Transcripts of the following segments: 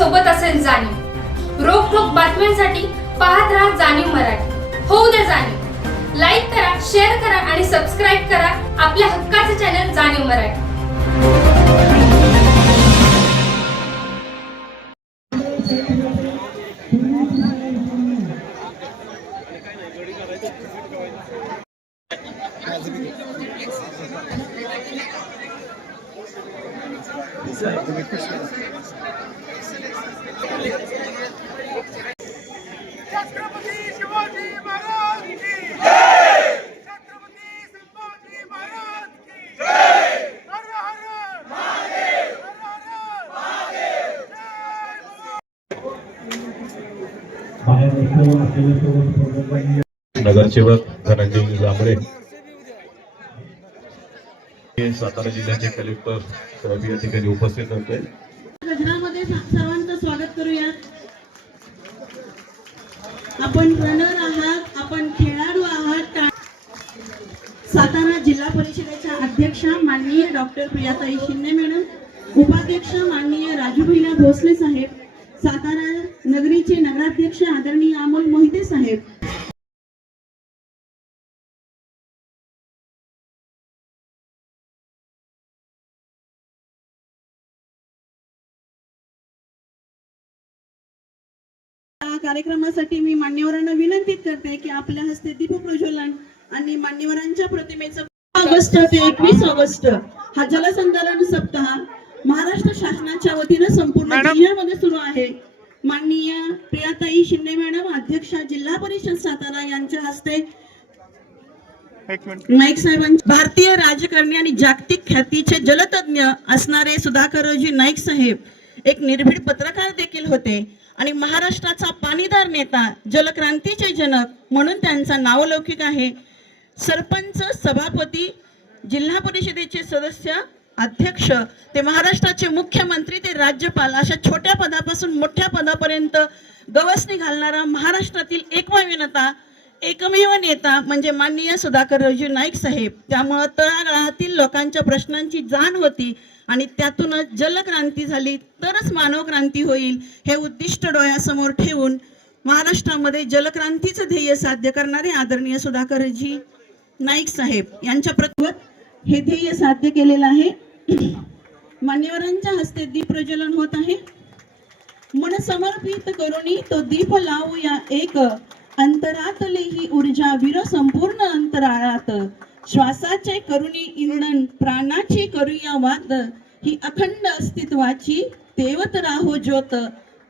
सोबत असेल जाणीव। रोखोक बातम्यांसाठी पाहत राहा जाणीव मराठी। होऊ द्या जाणीव। लाईक करा, शेअर करा आणि सबस्क्राईब करा आपल्या हक्काचे चॅनल जाणीव मराठी। छत्रपती शिवाजी महाराज की जय। छत्रपती संभाजी महाराज की जय। हर हर महादेव। हर हर महादेव। जय नगरसेवक धनंजय जांभळे, सातारा जिल्ह्याचे कलेक्टर साहेब या ठिकाणी उपस्थित होते। गजरामध्ये सर्वांचं स्वागत करूया। आपण रनर आहात, आपण खेळाडू आहात। सातारा जिल्हा परिषदेच्या अध्यक्षा माननीय डॉक्टर प्रियाताई शिंदे मॅडम, उपाध्यक्ष माननीय राजू भैया भोसले साहेब, सातारा नगरीचे नगराध्यक्ष आदरणीय अमोल मोहिते साहेब, कार्यक्रमासाठी मी मान्यवरांना विनंती करते की आपल्या हस्ते दीप प्रज्वलन आणि मान्यवरांच्या प्रतिमेचं ऑगस्ट ते 21 ऑगस्ट हा जलसंधारण सप्ताह महाराष्ट्र शासनाच्या वतीने संपूर्ण जिल्ह्यामध्ये सुरू आहे। माननीय प्रियाताई शिंदे मॅडम, अध्यक्षा जिल्हा परिषद सातारा यांच्या हस्ते नाईक साहेबांचे भारतीय राजकारणी आणि जागतिक ख्यातीचे जलतज्ञ असणारे सुधाकरजी नाईक साहेब एक निर्भीड पत्रकार देखील होते आणि महाराष्ट्राचा पाणीदार नेता, जलक्रांतीचे जनक म्हणून त्यांचा नावलौकिक आहे। सरपंच, सभापती, जिल्हा परिषदेचे सदस्य, अध्यक्ष ते महाराष्ट्राचे मुख्यमंत्री ते राज्यपाल अशा छोट्या पदापासून मोठ्या पदापर्यंत गवसणी घालणारा महाराष्ट्रातील एकमेव नेता म्हणजे माननीय सुधाकरजी नाईक साहेब। त्यामुळे तळागाळातील लोकांच्या प्रश्नांची जाण होती आणि त्यातूनच जलक्रांती झाली तरच मानव क्रांती होईल हे उद्दिष्ट डोळ्यासमोर ठेवून महाराष्ट्रामध्ये जलक्रांतीचं ध्येय साध्य करणारे आदरणीय सुधाकरजी नाईक साहेब यांच्या प्रत्येक हे ध्येय साध्य केलेलं आहे। मान्यवरांच्या हस्ते दीप प्रज्वलन होत आहे। मन समर्पित करुणी तो दीप लावूया एक, अंतरातली ही ऊर्जा विर संपूर्ण अंतराळात, श्वासाचे करुणी इंधन प्राणाची करूया वाद, ही अखंड अस्तित्वाची तेवत राहो ज्योत,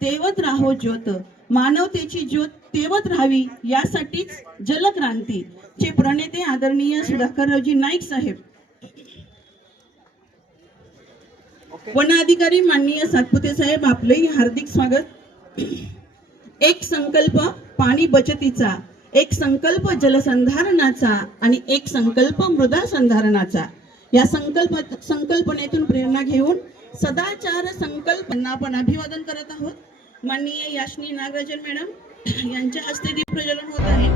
तेवत राहो ज्योत, मानवतेची ज्योत तेवत राहावी यासाठीच जलक्रांती चे प्रणेते आदरणीय सुधाकरजी नाईक साहेब। वन अधिकारी माननीय सातपुते साहेब, आपलेही हार्दिक स्वागत। एक संकल्प पाणी बचतीचा, एक संकल्प जलसंधारणाचा आणि एक संकल्प मृदा संधारणाचा या संकल्पनेतून प्रेरणा घेऊन सदाचार संकल्पना आपण अभिवादन करत आहोत। माननीय याशनी नागराजन मॅडम यांच्या हस्ते दीप प्रज्वलन होत आहे।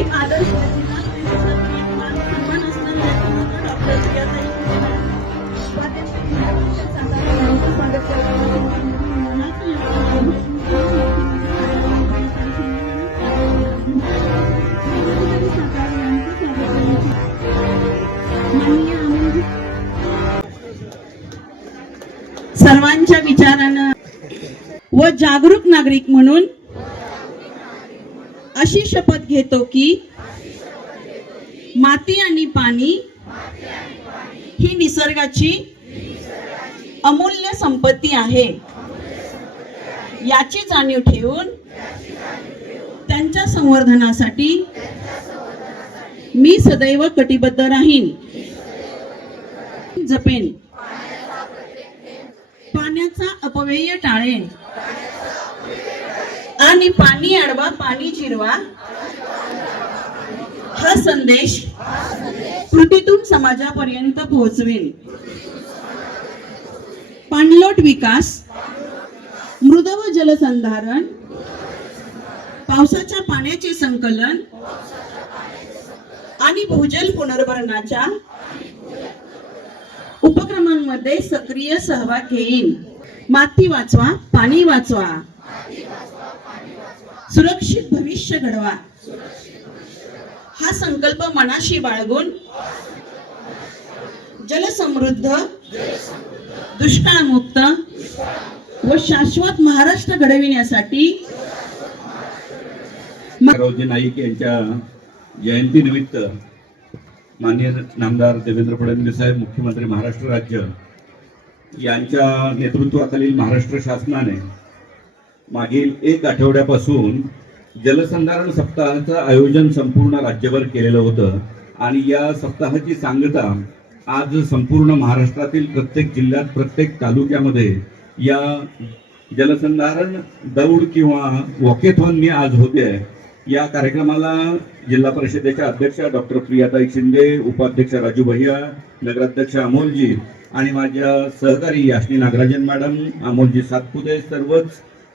एक आदर्श सन्मान असणारे डॉक्टर प्रियाताई स्वागत सर्वांच्या विचारांना व जागरूक नागरिक म्हणून अशी शपथ घेतो की माती आणि पाणी ही निसर्गाची अमूल्य संपत्ती आहे याची जाणीव ठेवून त्यांच्या संवर्धनासाठी मी सदैव कटिबद्ध राहीन, जपेन, पाण्याचा अपव्यय टाळेन आणि पाणी अडवा पाणी जिरवा हा संदेश कृतीतून समाजापर्यंत पोहोचवेन। पाणलोट विकास, मृद व जलसंधारण, पावसाच्या पाण्याचे संकलन आणि भूजल पुनर्भरणाच्या मोहिमेमध्ये सक्रिय सहभाग घेईन. माती वाचवा, पाणी वाचवा, सुरक्षित भविष्य घडवा हा संकल्प मनाशी बाळगून जलसमृद्ध, दुष्काळमुक्त व शाश्वत महाराष्ट्र घडविण्यासाठी रोजी नाईक यांच्या जयंतीनिमित्त माननीय नामदार देवेंद्र फडणवीस साहेब, मुख्यमंत्री महाराष्ट्र राज्य यांच्या नेतृत्वाखालील महाराष्ट्र शासनाने मागील 1 आठवड्यापासून जलसंधारण सप्ताहाचं आयोजन संपूर्ण राज्यभर केलेलं होतं आणि या सप्ताहाची सांगता आज संपूर्ण महाराष्ट्रातील प्रत्येक जिल्ह्यात, प्रत्येक तालुक्यामध्ये या जलसंधारण दौड किंवा वॉकेथॉननी आज होते आहे. या कार्यक्रमाला जिल्हा परिषदेच्या अध्यक्षा डॉक्टर प्रियाताई शिंदे, उपाध्यक्ष राजू भैया, नगराध्यक्ष अमोलजी आणि माझ्या सहकारी याशनी नागराजन मॅडम, अमोलजी सातपुते, सर्वच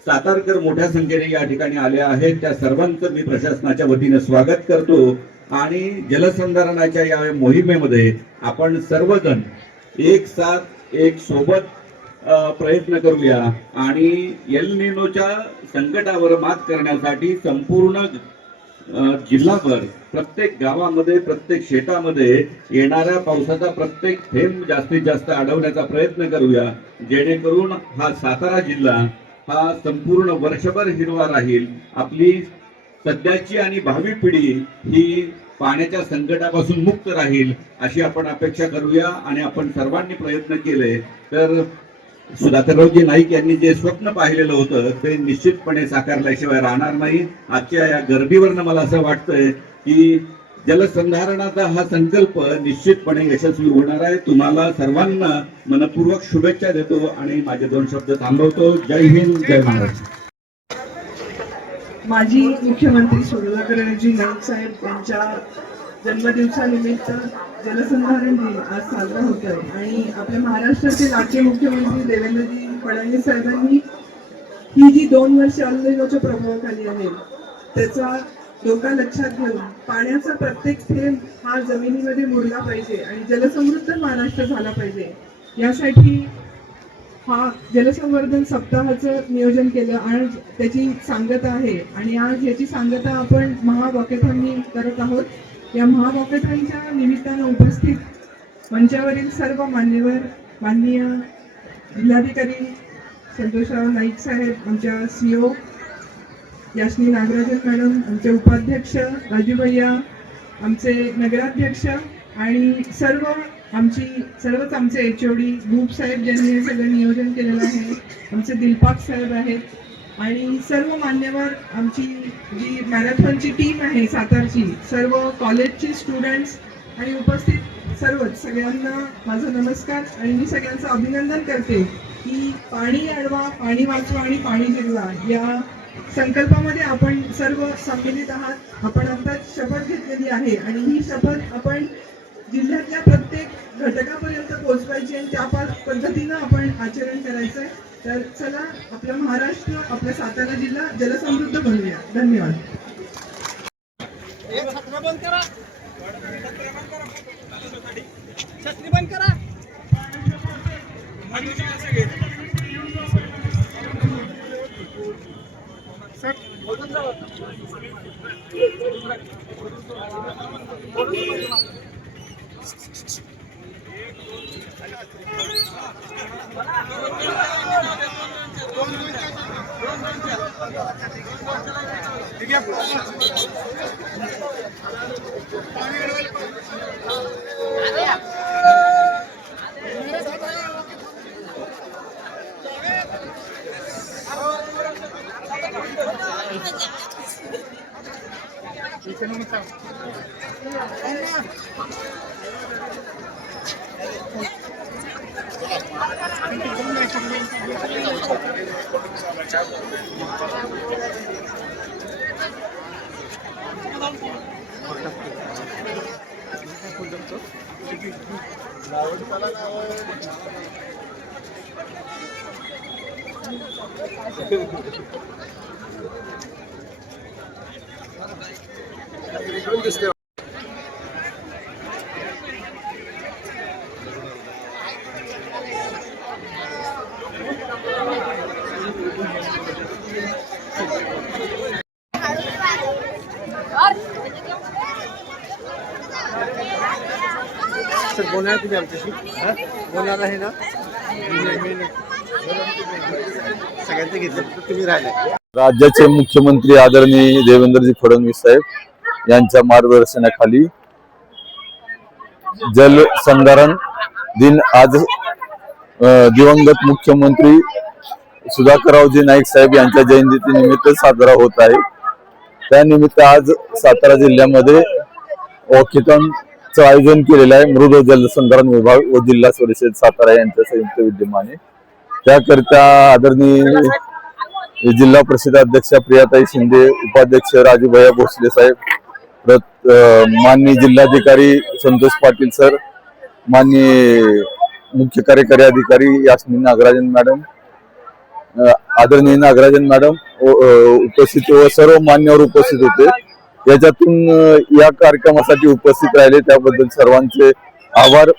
सातारकर मोठ्या संख्येने या ठिकाणी आले आहेत. त्या सर्वांचं मी प्रशासनाच्या वतीने स्वागत करतो आणि जलसंधारणाच्या या मोहिमेमध्ये आपण सर्वजण एक साथ, एक सोबत प्रयत्न करूया आणि एल निनोच्या संकटावर मात करण्यासाठी संपूर्ण जिल्हाभर, प्रत्येक गावामध्ये, प्रत्येक शेतामध्ये येणाऱ्या पावसाचा प्रत्येक थेंब जास्तीत जास्त अडवण्याचा प्रयत्न करूया, जेणेकरून हा सातारा जिल्हा हा संपूर्ण वर्षभर हिरवा राहील. आपली सध्याची आणि भावी पिढी ही पाण्याच्या संकटापासून मुक्त राहील अशी आपण अपेक्षा करूया आणि आपण सर्वांनी प्रयत्न केले तर सुधाकररावजी नाईक यांनी जे स्वप्न पाहिलेलं होतं ते निश्चितपणे साकारल्याशिवाय राहणार नाही. आजच्या या गर्दीवरनं मला असं वाटतंय की जलसंधारणाचा हा संकल्प निश्चितपणे यशस्वी होणार आहे. तुम्हाला सर्वांना मनपूर्वक शुभेच्छा देतो आणि माझे 2 शब्द थांबवतो. जय हिंद, जय महाराष्ट्र. माजी मुख्यमंत्री सुधाकररावजी नाईक साहेब यांच्या जन्मदिवसानिमित्त जलसंधारण दिन आज साजरा होत आहे आणि आपल्या महाराष्ट्राचे लाडके मुख्यमंत्री देवेंद्रजी फडणवीस साहेबांनी ही जी 2 वर्ष अल्निनोच्या प्रभावाखाली आहे त्याचा धोका लक्षात घेऊन पाण्याचा प्रत्येक थेंब हा जमिनीमध्ये मुरला पाहिजे आणि जलसमृद्ध महाराष्ट्र झाला पाहिजे यासाठी हा जलसंवर्धन सप्ताहाचं नियोजन केलं आणि त्याची सांगता आहे आणि आज याची सांगता आपण महावॉकेथॉननी करत आहोत. या महावॉकेथॉनच्या निमित्तानं उपस्थित मंचावरील सर्व मान्यवर, माननीय जिल्हाधिकारी संतोषराव नाईक साहेब, आमच्या CEO याशनी नागराजन मॅडम, आमचे उपाध्यक्ष राजू भैया, आमचे नगराध्यक्ष आणि सर्वच आमचे HOD ग्रुप साहेब ज्यांनी हे सगळं नियोजन केलेलं आहे, आमचे दिलपाक साहेब आहेत आणि सर्व मान्यवर, आमची जी मॅरेथॉनची टीम आहे सातारची, सर्व कॉलेजची स्टुडंट्स आणि उपस्थित सगळ्यांना माझा नमस्कार आणि मी सगळ्यांचं अभिनंदन करते की पाणी अडवा, पाणी वाचवा आणि पाणी जिरवा या संकल्पामध्ये आपण सर्व सम्मिलित आहात. आपण आता शपथ घेतलेली आहे आणि ही शपथ आपण जिल्ह्यातल्या प्रत्येक घटकापर्यंत पोहोचवायची आणि त्या पद्धतीनं आपण आचरण करायचं आहे. तर चला आपला महाराष्ट्र, आपला सातारा जिल्हा जलसमृद्ध बनवूया. धन्यवाद. छत्री बंद करा. बोलणार तुम्ही आमच्याशी बोलणार आहे ना सगळ्यांचं घेतलं तर तुम्ही राहिले राज्याचे मुख्यमंत्री आदरणीय देवेंद्रजी फडणवीस साहेब यांच्या मार्गदर्शनाखाली जल संधारण दिन आज दिवंगत मुख्यमंत्री सुधाकररावजी नाईक साहेब यांच्या जयंतीनिमित्त साजरा होत आहे. त्यानिमित्त आज सातारा जिल्ह्यामध्ये वॉकेथॉनचं आयोजन केलेलं आहे. मृद जलसंधारण विभाग व जिल्हा परिषद सातारा यांच्या संयुक्त विद्यमाने. त्याकरिता आदरणीय जिल्हा परिषद अध्यक्षा प्रियाताई शिंदे, उपाध्यक्ष राजूभैया भोसले साहेब, माननीय जिल्हाधिकारी संतोष पाटील सर, माननीय मुख्य कार्यकारी अधिकारी यास्मिन नागराजन मॅडम, आदरणीय नागराजन मॅडम उपस्थित व सर्व मान्यवर उपस्थित होते. याच्यातून या कार्यक्रमासाठी उपस्थित राहिले त्याबद्दल सर्वांचे आभार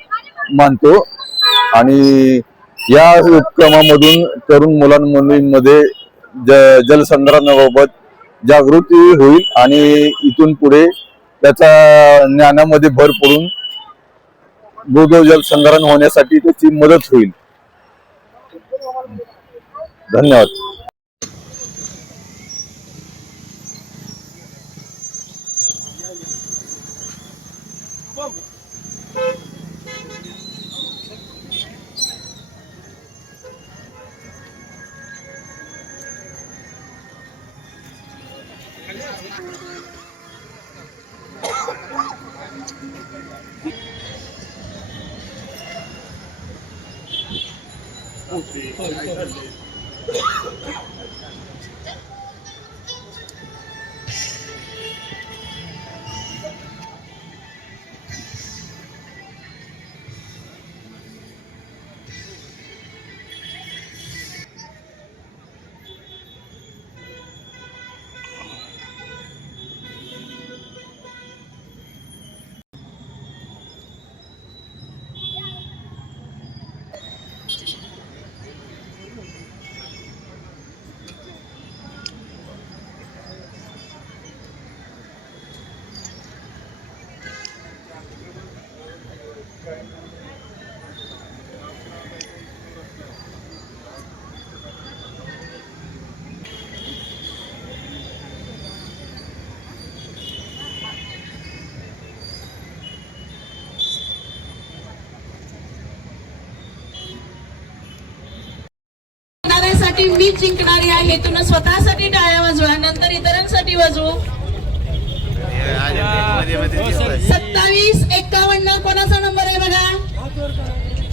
मानतो. आणि या उपक्रमामधून तरुण मुलांमध्ये जलसंधारणाबाबत जागृती होईल आणि इथून पुढे त्याच्या ज्ञानामध्ये भर पडून मृद जलसंधारण होण्यासाठी त्याची मदत होईल. धन्यवाद. मी जिंकणारी आहे हेतून स्वतःसाठी टाळ्या वाजवा, नंतर इतरांसाठी वाजवू. 2751 कोणाचा नंबर आहे बघा,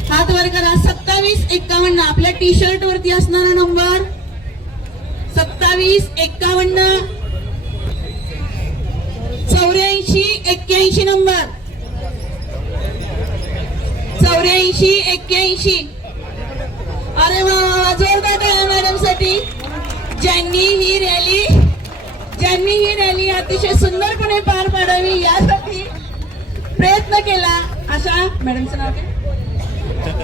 हात वर करा. 2751 आपल्या टी शर्ट वरती असणारा नंबर 2751. 8481 नंबर 8481. अरे वा, जोरदार टाळ्या मॅडम साठी, ज्यांनी ही रॅली अतिशय सुंदरपणे पार पाडावी यासाठी प्रयत्न केला. अशा मॅडमचं नाव काय,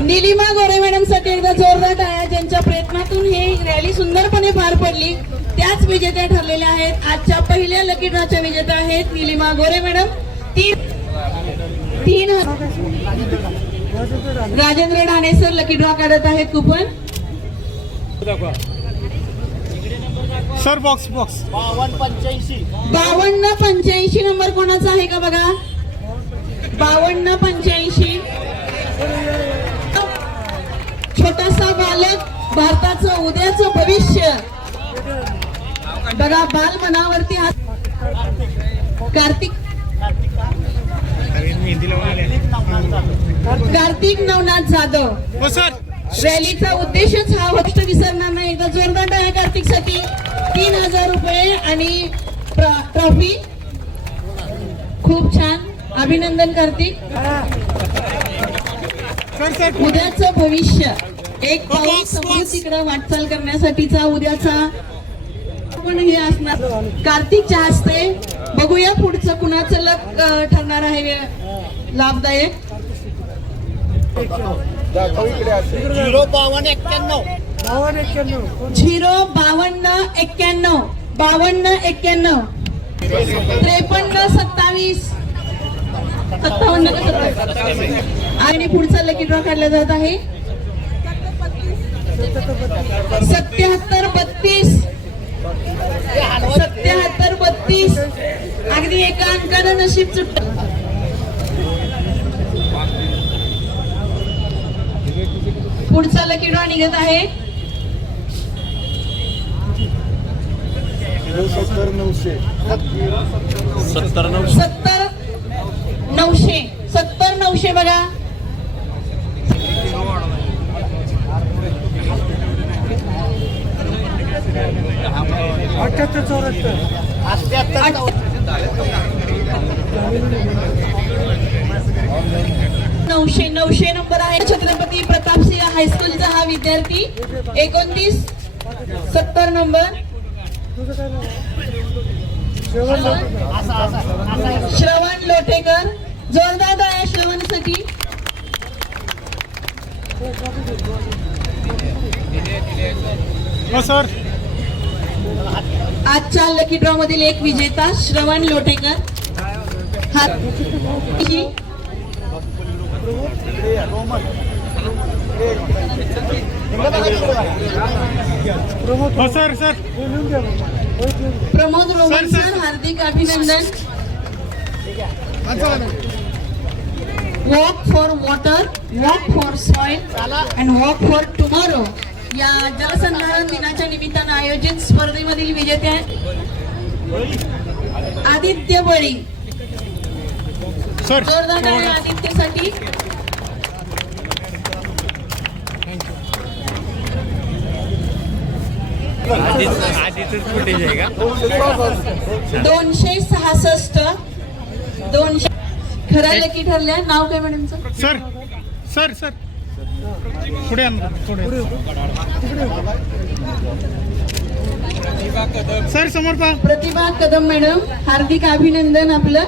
निलिमा गोरे मॅडम साठी एकदा जोरदार टाळ्या, ज्यांच्या प्रयत्नातून ही रॅली सुंदरपणे पार पडली. त्याच विजेत्या ठरलेल्या आहेत. आजच्या पहिल्या लकी ड्रॉच्या विजेत्या आहेत Nilima Gore madam. 3 Rajendra Dhane sir lucky draw काढत आहेत कुपन. सर बॉक्स 5285 नंबर कोणाचा आहे का बघा. 5285. छोटासा बालक, भारताचं उद्याचं भविष्य बघा. बाल मनावरती हात. कार्तिक नवनाथ जाधव. रॅलीचा उद्देशच हा गोष्ट विसरणार नाही. एकदा जोरदार टाळ्या कार्तिक साठी. 3000 रुपये आणि ट्रॉफी. खूप छान, अभिनंदन कार्तिक. उद्याचं भविष्य, एक पाऊल समृद्धीकडे वाटचाल करण्यासाठीचा उद्याचा पण हे असणार कार्तिकच्या हस्ते. बघूया पुढचं कुणाचं लक ठरणार आहे लाभदायक. 05291 5291 5327 57 आणि पुढचा लकी ड्रॉ काढला जात आहे 7732 7732 अगदी एका अंकानं नशीब सुटत. पुढचा लकी ड्रॉ निघत आहे 70900 बघा. नऊशे नंबर आहे. छत्रपती प्रतापसिंह हायस्कूलचा हा विद्यार्थी 2970 नंबर. श्रवण लोटेकर. जोरदार टाळ्या श्रवणसाठी. सर आजच्या लकी ड्रॉ मधील एक विजेता Shravan Lotekar. Sir sir Pramod Roman sir हार्दिक अभिनंदन. Walk for water, walk for soil and walk for tomorrow या जलसंधारण दिनाच्या निमित्तानं आयोजित स्पर्धेमधील विजेते आदित्य बळी. सर जोरदार टाळ्या आदित्यसाठी. फुटेज आहे का 266 200 खरा लकी ठरल्या. नाव काय मॅडमचं? सर सर सर पुढे पुढे सर समोर पहा. प्रतिभा कदम मॅडम हार्दिक अभिनंदन आपलं.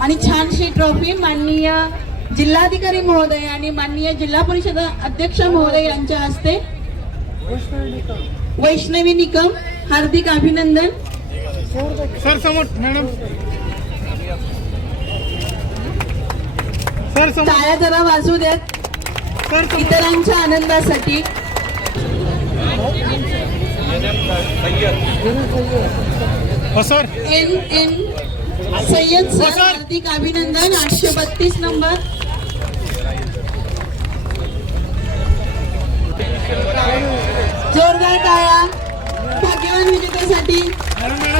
आणि छानशी ट्रॉफी माननीय जिल्हाधिकारी महोदय आणि माननीय जिल्हा परिषद अध्यक्ष महोदय यांच्या हस्ते. वैष्णवी निकम हार्दिक अभिनंदन. सर समोर मॅडम. सर समोर. टाळ्या जरा वाजू द्यात सर समोर. इतरांच्या आनंदासाठी. सर NN सय्यद सर हार्दिक अभिनंदन. 832 नंबर. जोरदार टाळ्या भाग्यवान विजेत्यासाठी.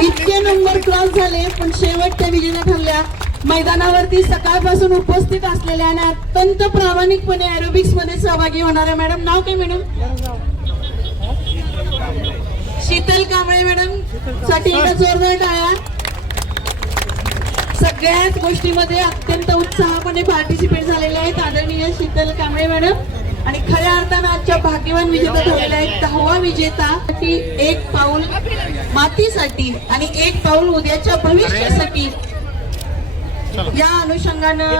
इतके नंबर क्रॉस झाले पण शेवटच्या विजेत्या ठरल्या. मैदानावरती सकाळपासून उपस्थित असलेल्या आणि अत्यंत प्रामाणिकपणे एरोबिक्स मध्ये सहभागी होणाऱ्या मॅडम. नाव काय मॅडम? शीतल कांबळे मॅडम साठी एकदा जोरदार टाळ्या. सगळ्याच गोष्टीमध्ये अत्यंत उत्साहापणे पार्टिसिपेट झालेले आहेत आदरणीय शीतल कांबळे मॅडम. आणि खऱ्या अर्थानं आजच्या भाग्यवान विजेता ठरलेल्या आहेत 10वा विजेता. एक पाऊल मातीसाठी आणि एक पाऊल उद्याच्या भविष्यासाठी या अनुषंगानं